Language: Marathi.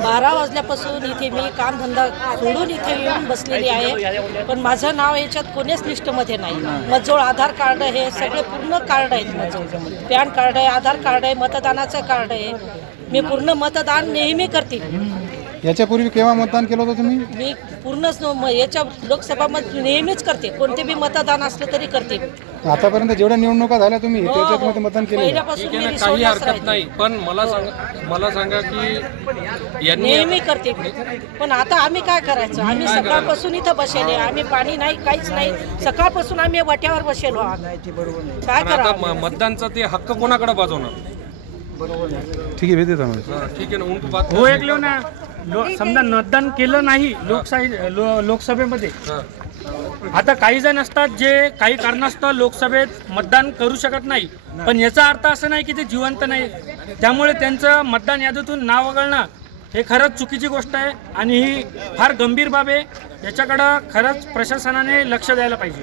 12 वाजल्यापासून इथे मी कामधंदा सोडून इथे येऊन बसलेली आहे, पण माझं नाव याच्यात कोणीच लिस्टमध्ये नाही। मजोळ आधार कार्ड हे सगळे पूर्ण कार्ड आहेत, मजोळ पॅन कार्ड आहे, आधार कार्ड आहे, मतदानाचं कार्ड आहे। मी पूर्ण मतदान नेहमी करते। याच्यापूर्वी केव्हा मतदान केलं होतं तुम्ही? मी पूर्णच याच्या लोकसभामध्ये नेहमीच करते, कोणते बी मतदान असलं तरी करते। आतापर्यंत जेवढ्या निवडणुका झाल्या तुम्ही त्याच्यामध्ये मतदान केलं? पहिल्यापासून मी काही हरकत नाही, पण मला सांगा की नेहमी करते। पण आता आम्ही काय करायचं? आम्ही सकाळपासून इथं बसलेले, आम्ही पाणी नाही, काहीच नाही, सकाळपासून आम्ही वाट्यावर बसलेलो आहोत। काय करावं? मतदानचा ते हक्क कोणाकडे बाजवणार? ठीक आहे, भेटते ठीक आहे ना, उनको बात हो एक लो ना समजा मतदान केलं नाही लोकसभेमध्ये, आता काही जण असतात जे काही कारणास्तव लोकसभेत मतदान करू शकत नाही, पण याचा अर्थ असं नाही की ते जिवंत नाही। त्यामुळे त्यांचं मतदान यादीतून नाव वगळणं हे खरंच चुकीची गोष्ट आहे आणि ही फार गंभीर बाब आहे। याच्याकडं खरंच प्रशासनाने लक्ष द्यायला पाहिजे।